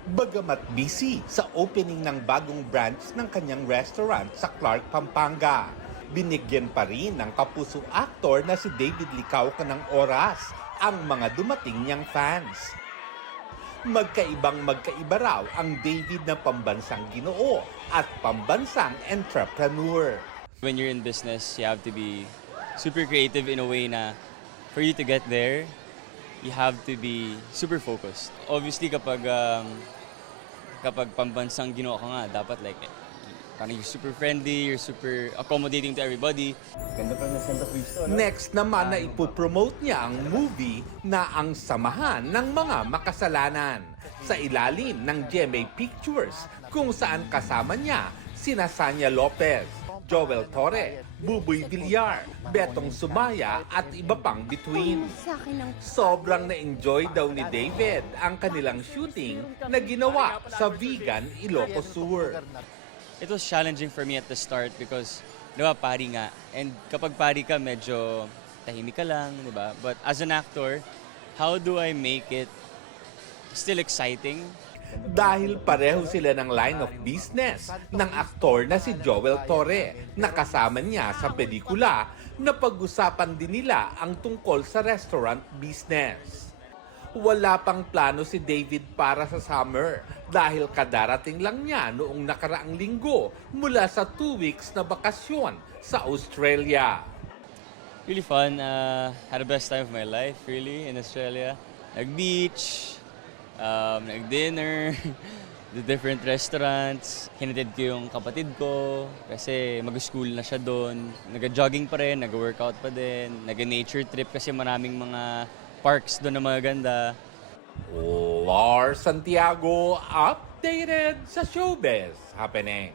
Bagamat busy sa opening ng bagong branch ng kanyang restaurant sa Clark, Pampanga, binigyan pa rin ng kapuso aktor na si David Licauca ng oras ang mga dumating niyang fans. Magkaiba raw ang David na pambansang ginoo at pambansang entrepreneur. When you're in business, you have to be super creative in a way na for you to get there, you have to be super focused. Obviously, kapag pambansang ginoo ka nga, dapat like, parang you're super friendly, you're super accommodating to everybody. Ganda pa ng Santa Cruz to, no? Next naman na ipopromote niya ang movie na Ang Samahan ng Mga Makasalanan sa ilalim ng GMA Pictures kung saan kasama niya sina Sanya Lopez, Joel Torre, Buboy Villar, Betong Sumaya at iba pang between. Sobrang na-enjoy daw ni David ang kanilang shooting na ginawa sa Vegan, Ilocos Sur. It was challenging for me at the start because, di ba, pari nga. And kapag pari ka, medyo tahimik ka lang, di ba? But as an actor, how do I make it still exciting? Dahil pareho sila ng line of business ng aktor na si Joel Torre na kasama niya sa pelikula na pag-usapan din nila ang tungkol sa restaurant business. Wala pang plano si David para sa summer dahil kadarating lang niya noong nakaraang linggo mula sa 2 weeks na bakasyon sa Australia. Really fun. Had the best time of my life, really, in Australia. Nag-beach, nag-dinner, the different restaurants. Hinatid ko yung kapatid ko kasi mag-school na siya doon. Nag-jogging pa rin, nag-workout pa din. Nag-nature trip kasi maraming mga parks doon na magaganda. Lars Santiago, updated sa showbiz happening.